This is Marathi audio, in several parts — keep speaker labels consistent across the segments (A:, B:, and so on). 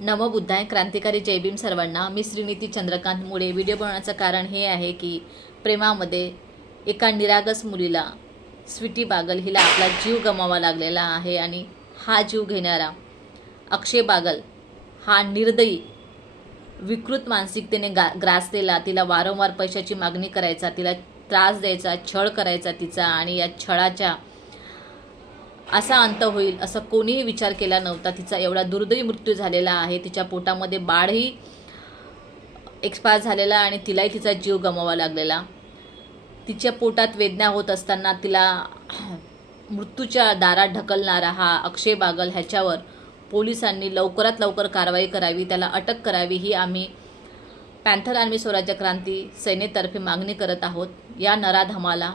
A: नवबुद्धाय क्रांतिकारी जयभीम सर्वांना मी श्रीनिती चंद्रकांत मुळे. व्हिडिओ बनवण्याचं कारण हे आहे की प्रेमामध्ये एका निरागस मुलीला स्वीटी बागल हिला आपला जीव गमावा लागलेला आहे आणि हा जीव घेणारा अक्षय बागल हा निर्दयी विकृत मानसिकतेने गा ग्रासलेला तिला वारंवार पैशाची मागणी करायचा तिला त्रास द्यायचा छळ करायचा तिचा आणि या छळाच्या असा अंत होईल असं कोणीही विचार केला नव्हता. तिचा एवढा दुर्दैवी मृत्यू झालेला आहे. तिच्या पोटामध्ये बाळही एक्सपायर झालेला आणि तिलाही तिचा जीव गमावा लागलेला. तिच्या पोटात वेदना होत असताना तिला मृत्यूच्या दारात ढकलणारा हा अक्षय बागल ह्याच्यावर पोलिसांनी लवकरात लवकर कारवाई करावी त्याला अटक करावी ही आम्ही पॅन्थर आर्मी स्वराज्य क्रांती सेनेतर्फे मागणी करत आहोत. या नराधमाला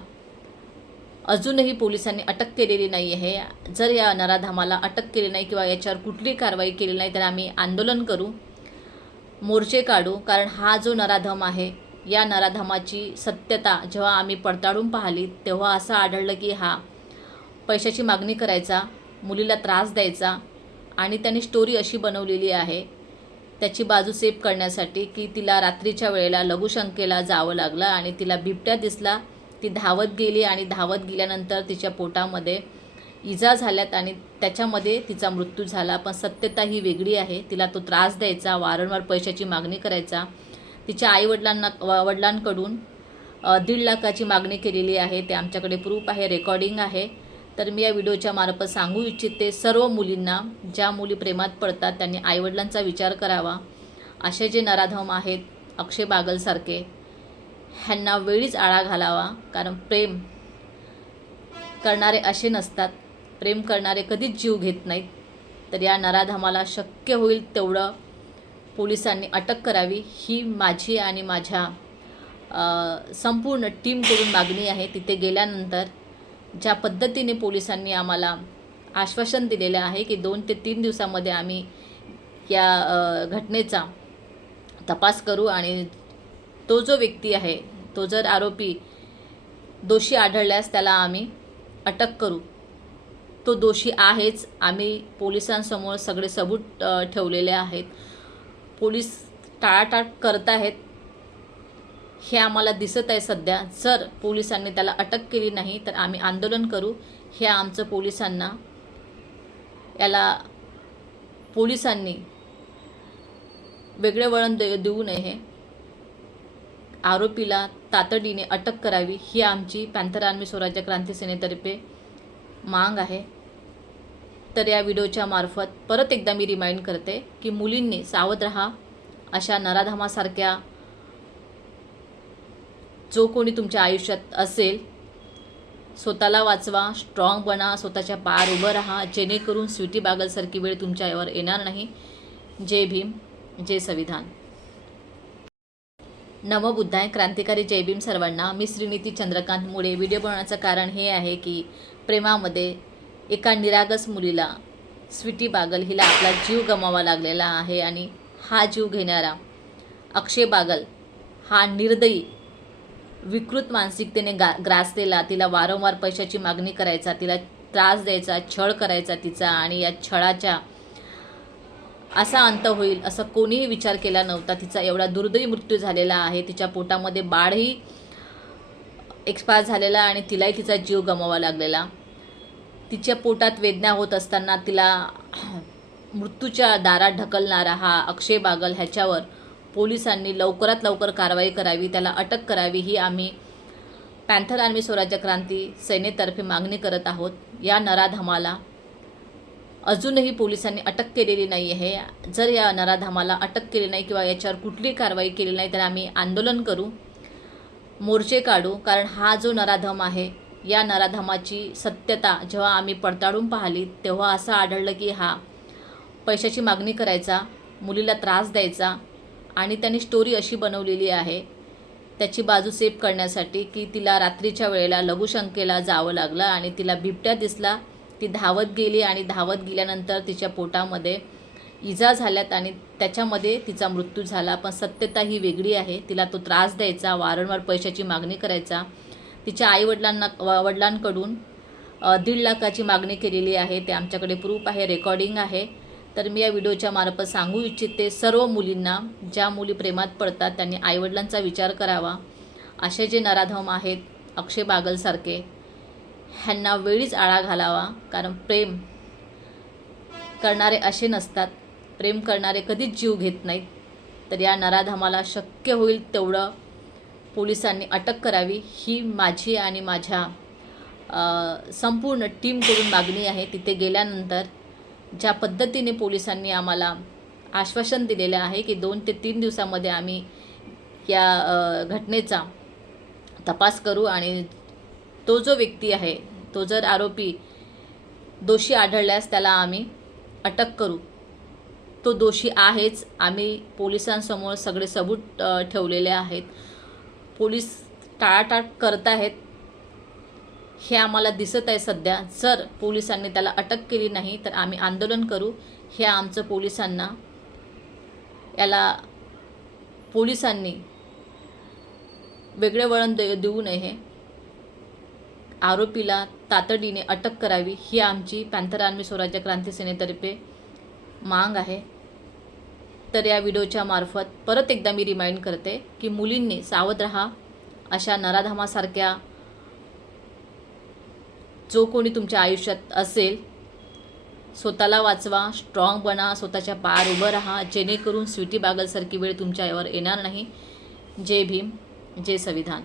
A: अजूनही पोलिसांनी अटक केलेली नाही आहे. जर या नराधामाला अटक केली नाही किंवा याच्यावर कुठली कारवाई केली नाही तर आम्ही आंदोलन करू मोर्चे काढू. कारण हा जो नराधम आहे या नराधमाची सत्यता जेव्हा आम्ही पडताळून पाहिली तेव्हा असं आढळलं की हा पैशाची मागणी करायचा मुलीला त्रास द्यायचा आणि त्याने स्टोरी अशी बनवलेली आहे त्याची बाजू सेफ करण्यासाठी की तिला रात्रीच्या वेळेला लघुशंकेला जावं लागलं आणि तिला बिबट्या दिसला ती धावत गेली आणि धावत गेल्यानंतर तिच्या पोटामध्ये इजा झाल्यात आणि त्याच्यामध्ये तिचा मृत्यू झाला. पण सत्यता ही वेगळी आहे. तिला तो त्रास द्यायचा वारंवार पैशाची मागणी करायचा. तिच्या आईवडिलांना वडिलांकडून दीड लाखाची मागणी केलेली आहे. ते आमच्याकडे प्रूफ आहे रेकॉर्डिंग आहे. तर मी या व्हिडिओच्या मार्फत सांगू इच्छिते सर्व मुलींना ज्या मुली प्रेमात पडतात त्यांनी आईवडिलांचा विचार करावा. असे जे नराधम आहेत अक्षय बागलसारखे ह्यांना वेळीच आळा घालावा कारण प्रेम करणारे असे नसतात. प्रेम करणारे कधीच जीव घेत नाहीत. तर या नराधमाला शक्य होईल तेवढं पोलिसांनी अटक करावी. ही माझी आणि माझ्या संपूर्ण टीमकडून मागणी आहे. तिथे गेल्यानंतर ज्या पद्धतीने पोलिसांनी आम्हाला आश्वासन दिलेलं आहे की दोन ते तीन दिवसामध्ये आम्ही या घटनेचा तपास करू आणि तो जो व्यक्ती आहे तो जर आरोपी दोषी आढळल्यास त्याला आम्ही अटक करू. तो दोषी आहेच. आम्ही पोलिसांसमोर सगळे सबूत ठेवलेले आहेत. पोलीस टाळाटाळ करत आहेत. हे आम्हाला दिसत आहे सध्या. जर पोलिसांनी त्याला अटक केली नाही तर आम्ही आंदोलन करू. हे आमचं पोलिसांना याला पोलिसांनी वेगळे वळण दे देऊ नये आरोपीला तातडीने अटक करावी ही आमची पॅन्थर आर्मी स्वराज्य क्रांती सेनेतर्फे मांग आहे. तर या व्हिडिओच्या मार्फत परत एकदा मी रिमाइंड करते की मुलींनी सावध रहा. अशा नराधामासारख्या जो कोणी तुमच्या आयुष्यात असेल स्वतःला वाचवा स्ट्रॉंग बना स्वतःच्या पार उभं राहा जेणेकरून स्वीटी बागलसारखी वेळ तुमच्यावर येणार नाही. जय भीम जय संविधान. नवबुद्धाय क्रांतिकारी जयभीम सर्वांना मी श्रीनिती चंद्रकांत मुळे. व्हिडिओ बनवण्याचं कारण हे आहे की प्रेमामध्ये एका निरागस मुलीला स्वीटी बागल हिला आपला जीव गमावा लागलेला आहे आणि हा जीव घेणारा अक्षय बागल हा निर्दयी विकृत मानसिकतेने गा ग्रासलेला तिला वारंवार पैशाची मागणी करायचा तिला त्रास द्यायचा छळ करायचा तिचा आणि या छळाच्या असा अंत होईल असं कोणीही विचार केला नव्हता. तिचा एवढा दुर्दैवी मृत्यू झालेला आहे. तिच्या पोटामध्ये बाळही एक्सपायर झालेला आणि तिलाही तिचा जीव गमावा लागलेला. तिच्या पोटात वेदना होत असताना तिला मृत्यूच्या दारात ढकलणारा हा अक्षय बागल ह्याच्यावर पोलिसांनी लवकरात लवकर कारवाई करावी त्याला अटक करावी ही आम्ही पॅन्थर आर्मी स्वराज्य क्रांती सेनेतर्फे मागणी करत आहोत. या नराधमाला अजूनही पोलिसांनी अटक केलेली नाही आहे. जर या नराधामाला अटक केली नाही किंवा याच्यावर कुठली कारवाई केली नाही तर आम्ही आंदोलन करू. मोर्चे काढू कारण हा जो नराधम आहे या नराधमाची सत्यता जेव्हा आम्ही पडताळून पाहिली तेव्हा असं आढळलं की हा पैशाची मागणी करायचा मुलीला त्रास द्यायचा आणि त्याने स्टोरी अशी बनवलेली आहे त्याची बाजू सेफ करण्यासाठी की तिला रात्रीच्या वेळेला लघुशंकेला जावं लागलं आणि तिला बिबट्या दिसला ती धावत गेली आणि धावत गेल्यानंतर तिच्या पोटामध्ये इजा झाल्यात आणि त्याच्यामध्ये तिचा मृत्यू झाला. पण सत्यता ही वेगळी आहे. तिला तो त्रास द्यायचा वारंवार पैशाची मागणी करायचा. तिच्या आईवडिलांना वडिलांकडून दीड लाखाची मागणी केलेली आहे. ते आमच्याकडे प्रूफ आहे रेकॉर्डिंग आहे. तर मी या व्हिडिओच्या मार्फत सांगू इच्छिते सर्व मुलींना ज्या मुली प्रेमात पडतात त्यांनी आईवडिलांचा विचार करावा. असे जे नराधम आहेत अक्षय बागलसारखे ह्यांना वेळीच आळा घालावा कारण प्रेम करणारे असे नसतात. प्रेम करणारे कधीच जीव घेत नाहीत. तर या नराधमाला शक्य होईल तेवढं पोलिसांनी अटक करावी. ही माझी आणि माझ्या संपूर्ण टीमकडून मागणी आहे. तिथे गेल्यानंतर ज्या पद्धतीने पोलिसांनी आम्हाला आश्वासन दिलेलं आहे की दोन ते तीन दिवसामध्ये आम्ही या घटनेचा तपास करू आणि तो जो व्यक्ती आहे तो जर आरोपी दोषी आढळल्यास त्याला आम्ही अटक करू. तो दोषी आहेच. आम्ही पोलिसांसमोर सगळे सबूत ठेवलेले आहेत. पोलीस टाळाटाळ करत आहेत. हे आम्हाला दिसत आहे सध्या. जर पोलिसांनी त्याला अटक केली नाही तर आम्ही आंदोलन करू. हे आमचं पोलिसांना याला पोलिसांनी वेगळे वळण दे देऊ नये. आरोपीला तातडीने अटक करावी ही आमची पॅन्थर आर्मी स्वराज्य क्रांती सेनेतर्फे मांग आहे. तर या व्हिडिओच्या मार्फत परत एकदा मी रिमाइंड करते की मुलींनी सावध रहा. अशा नराधामासारख्या जो कोणी तुमच्या आयुष्यात असेल स्वतःला वाचवा स्ट्रॉंग बना स्वतःच्या पार उभं राहा. जेणेकरून स्वीटी बागलसारखी वेळ तुमच्यावर येणार नाही. जय भीम जय संविधान.